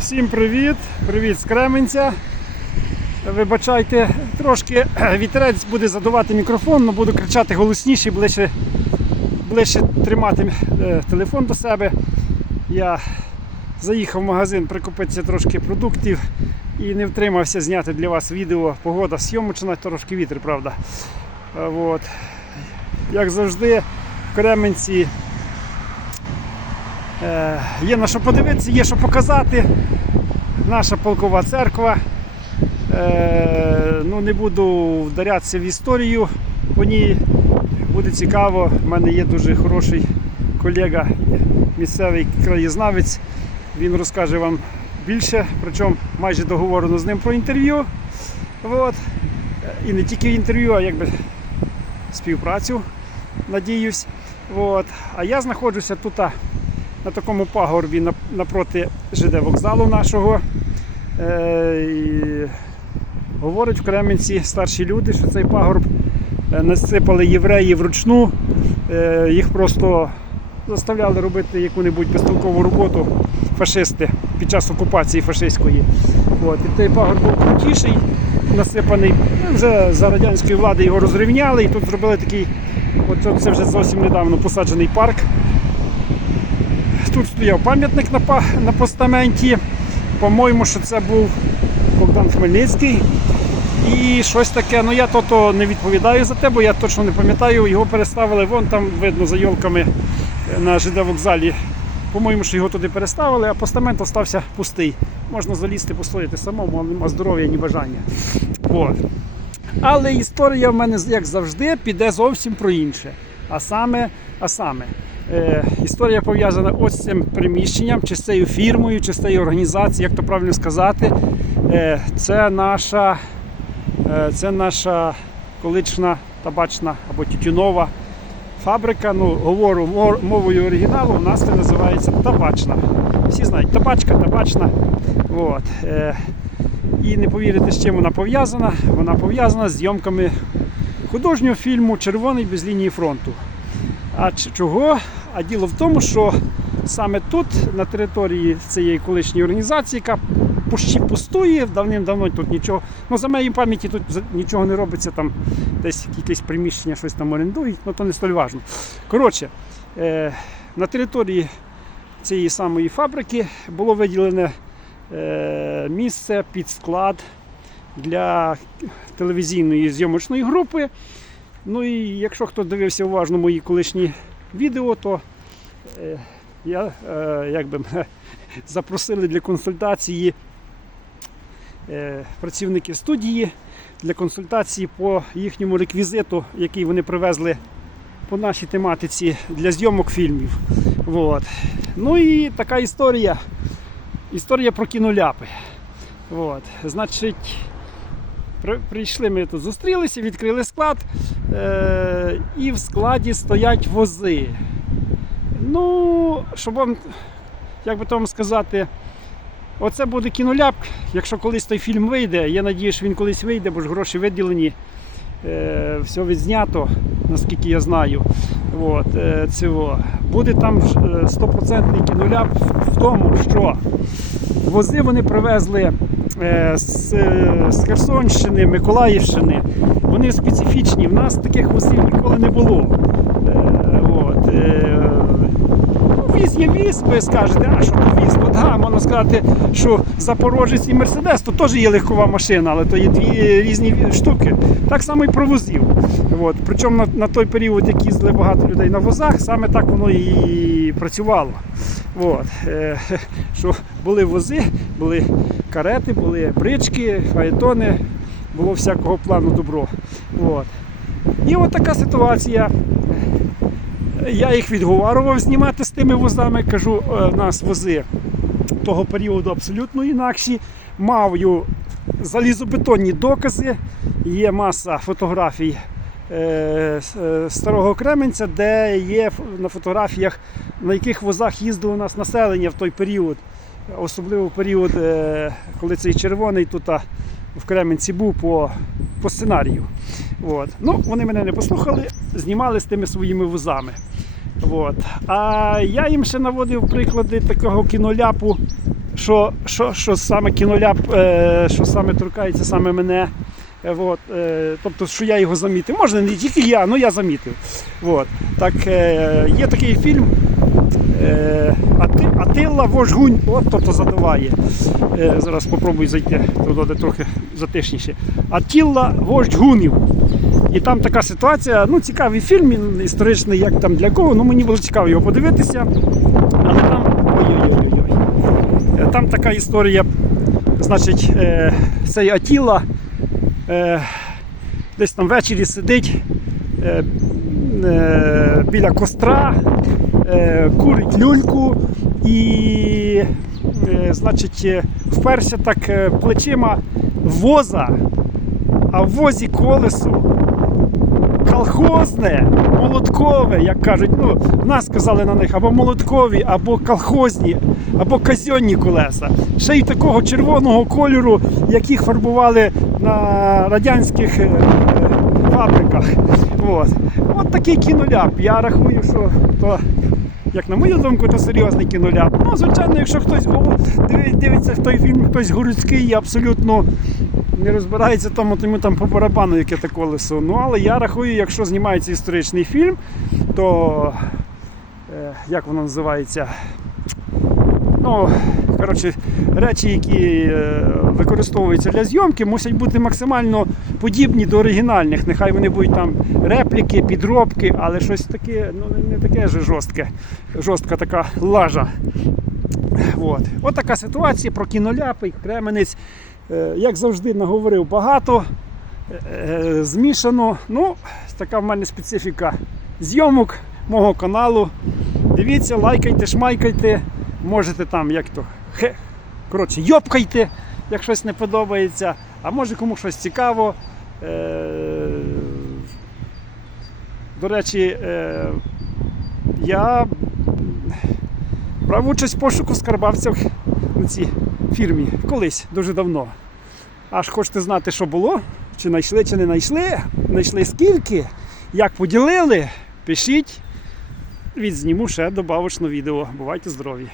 Всім привіт! Привіт з Кременця. Вибачайте, трошки вітерець буде задувати мікрофон, але буду кричати голосніше, ближче, ближче тримати е, телефон до себе. Я заїхав в магазин прикупитися трошки продуктів і не втримався зняти для вас відео. Погода зйомочна, трошки вітер, правда. Е, От. Як завжди, в Кременці Є на що подивитися, є що показати. Наша полкова церква. Е, Ну, не буду вдарятися в історію. По ній буде цікаво. У мене є дуже хороший колега, місцевий краєзнавець. Він розкаже вам більше, причому майже договорено з ним про інтерв'ю. От. І не тільки інтерв'ю, а якби співпрацю, надіюсь. От. А я знаходжуся тут на такому пагорбі на- напроти ЖД вокзалу нашого. Е, і говорять в Кременці старші люди, що цей пагорб е, насипали євреї вручну. Е, їх просто заставляли робити яку-небудь безтолкову роботу фашисти під час окупації фашистської. От. І той пагорб був крутіший, насипаний. Ну, Вже за радянської влади його розрівняли і тут зробили такий, от це вже зовсім недавно посаджений парк. Тут стояв пам'ятник на, на постаменті. По-моєму, що це був Богдан Хмельницький. І щось таке, ну я то не відповідаю за те, бо я точно не пам'ятаю. Його переставили вон там, видно, за йолками е, на ЖД вокзалі. По-моєму, що його туди переставили, а постамент остався пустий. Можна залізти, постояти самому, але нема здоров'я, ні бажання. От. Але історія в мене, як завжди, піде зовсім про інше. А саме, а саме е, історія пов'язана ось з цим приміщенням, чи з цією фірмою, чи з цією організацією, як то правильно сказати. Е, це наша, е, це наша колишня табачна або тютюнова фабрика. Ну, говорю мовою оригіналу, у нас це називається табачна. Всі знають, табачка, табачна. От. І не повірите, з чим вона пов'язана. Вона пов'язана з зйомками художнього фільму Червоний без лінії фронту. А чого? А діло в тому, що саме тут, на території цієї колишньої організації, яка пущі пустує, давним-давно тут нічого. Ну, за моєю пам'яті тут нічого не робиться, там десь якесь приміщення, щось там орендують, ну то не столь важно. Коротше, е, на території цієї самої фабрики було виділене е, місце під склад для телевізійної зйомочної групи. Ну і якщо хто дивився уважно мої колишні відео, то е, я е, якби запросили для консультації е, працівників студії для консультації по їхньому реквізиту, який вони привезли по нашій тематиці для зйомок фільмів. Вот. Ну і така історія. Історія про кіноляпи. От. Значить, прийшли ми тут, зустрілися, відкрили склад, і в складі стоять вози. Ну, щоб вам, як би то вам сказати, оце буде кіноляп, якщо колись той фільм вийде. Я надію, що він колись вийде, бо ж гроші виділені, е- все відзнято, наскільки я знаю. От, е- цього. Буде там е, стопроцентний кіноляп в тому, що Вози вони привезли е, з, е, з Херсонщини, Миколаївщини. Вони специфічні. В нас таких возів ніколи не було. Е, от, е, ну, віз є віз, ви скажете, а що то віз? Ну да, можна сказати, що Запорожець і Мерседес то теж є легкова машина, але то є дві різні штуки. Так само і про возів. От. Причому на, на той період, як їздили багато людей на возах, саме так воно і працювало. От. Е, що були вози, були карети, були брички, фаетони, було всякого плану добро. От. І от така ситуація. Я їх відговарував знімати з тими возами. Кажу, е, в нас вози того періоду абсолютно інакші. Маю залізобетонні докази, є маса фотографій е, е, старого Кременця, де є на фотографіях, на яких возах їздило у нас населення в той період. Особливо в період, е, коли цей червоний тут в Кременці був по, по сценарію. От. Ну, вони мене не послухали, знімали з тими своїми возами. От. А я їм ще наводив приклади такого кіноляпу, що, що, що саме кіноляп, е, що саме торкається саме мене. Е, От, е, тобто, що я його замітив. Можна не тільки я, але я замітив. От. Так, е, є такий фільм Ати, Атила Вожгунь, от тобто задаває. Е, зараз спробую зайти, туди трохи затишніше. Атіла Вожгунів. І там така ситуація, ну цікавий фільм, він історичний, як там для кого. Ну мені було цікаво його подивитися. Але там. Ой-ой-ой. Там така історія. Значить, цей Атіла десь там ввечері сидить е, е, біля костра, е, курить люльку і, е, значить, е, вперся так е, плечима воза, а в возі колесо колхозне, молоткове, як кажуть, ну, нас сказали на них або молоткові, або колхозні, або казьонні колеса. Ще й такого червоного кольору, яких фарбували на радянських е, е, фабриках. От. От такий кіноляп. Я рахую, що то. Як на мою думку, то серйозний кіноляп. Ну, звичайно, якщо хтось дивиться той фільм, хтось городський і абсолютно не розбирається тому, тому там по барабану, яке те колесо. Ну, але я рахую, якщо знімається історичний фільм, то е, як воно називається? Ну, коротше, речі, які е, використовуються для зйомки, мусять бути максимально подібні до оригінальних. Нехай вони будуть там репліки, підробки, але щось таке, ну не- таке ж жорстке, жорстка така лажа. От. От така ситуація про кіноляпи, Кременець. Е, Як завжди наговорив багато, е, змішано. Ну, така в мене специфіка зйомок мого каналу. Дивіться, лайкайте, шмайкайте. Можете там, як то, коротше, йопкайте, як щось не подобається. А може кому щось цікаво. Е, До речі, е, я брав участь в пошуку скарбавців на цій фірмі колись, дуже давно. Аж хочете знати, що було, чи знайшли, чи не знайшли, знайшли скільки, як поділили, пишіть, відзніму ще добавочне відео. Бувайте здорові!